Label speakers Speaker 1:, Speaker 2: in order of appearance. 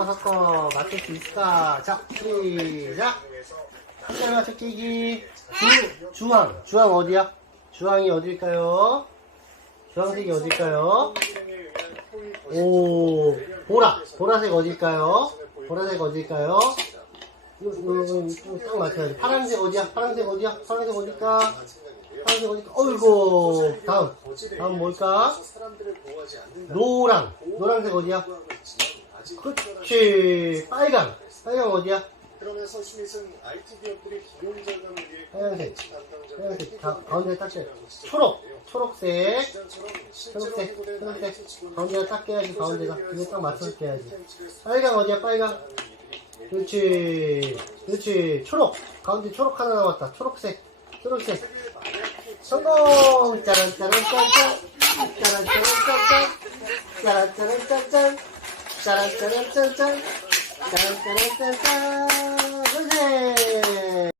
Speaker 1: 섞어 섞어 맞출 수 있을까? 자 시작. 한자리 맞춰 끼기. 주 주황 주황 어디야? 주황이 어딜까요? 주황색이 어딜까요? 오 보라 보라색 어딜까요? 보라색? 이거, 이거, 이거, 이거 딱 맞춰야지. 파란색 어디야? 파란색 어디야? 파란색 어딜까? 파란색 어딜까? 어이구 다음 다음 뭘까? 노랑 노란색 어디야? 그렇지. 빨강. 빨강 어디야?
Speaker 2: 그러면서 스미스는 IT 기업들이 비용 절감을 위해
Speaker 1: 하얀색. 하얀색. 가, 가운데 딱 돼. 초록. 초록색. 초록색. 초록색. 가운데가 딱 깨야지 가운데가. 이거 딱 맞춰서 깨야지. 빨강 어디야 빨강? 그렇지. 그렇지. 초록. 가운데 초록 하나 남았다. 초록색. 초록색. 성공! 짜란 짜란 짠짠. 짜란 짜란 짠짠. 짜란 짜란 짠짠 짜란 짜란 짠짠 짜란 짜란 짠짠